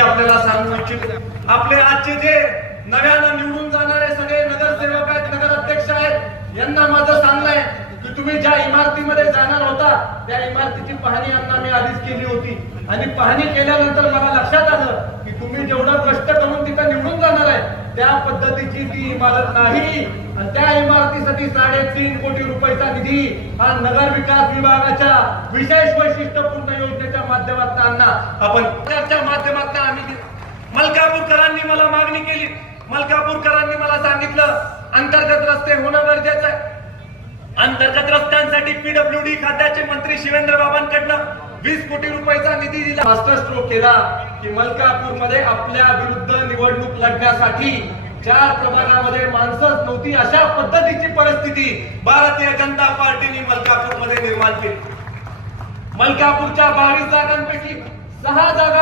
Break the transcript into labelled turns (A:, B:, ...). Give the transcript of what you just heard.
A: आपल्याला सांगू इच्छितो. आपले आजचे जे नव्यानं निवडून जाणारे सगळे नगरसेवक आहेत नगर अध्यक्ष आहेत यांना माझं सांगणं आहे की तुम्ही ज्या इमारतीमध्ये जाणार होता त्या इमारतीची पाहणी यांना मी आधीच केली होती. आणि पाहणी केल्यानंतर मला लक्षात आलं की तुम्ही जेवढं कष्ट करून तिथं निवडून जाणार आहे त्या पद्धतीची ती इमारत नाही. आणि त्या इमारतीसाठी साडेतीन कोटी रुपयाचा निधी हा नगर विकास विभागाच्या विशेष वैशिष्ट्यपूर्ण योजनेच्या माध्यमातून आपण माध्यमात माध्यमातून मलकापूरकरांनी मला मागणी केली. मलकापूरकरांनी मला सांगितलं अंतर्गत रस्ते होणं गरजेचं आहे. अंतर्गत रस्त्यांसाठी पीडब्ल्यूडी खात्याचे मंत्री शिवेंद्र बाबांकडनं वीस कोटी रुपयाचा निधी दिला. मास्टर स्ट्रोक केला की मलकापूरमध्ये आपल्या विरुद्ध निवडणूक लढण्यासाठी चार प्रमाणामध्ये माणसंच नव्हती अशा पद्धतीची परिस्थिती भारतीय जनता पार्टीने मलकापूरमध्ये निर्माण केली. मलकापूरच्या बावीस जागांपैकी सहा जागा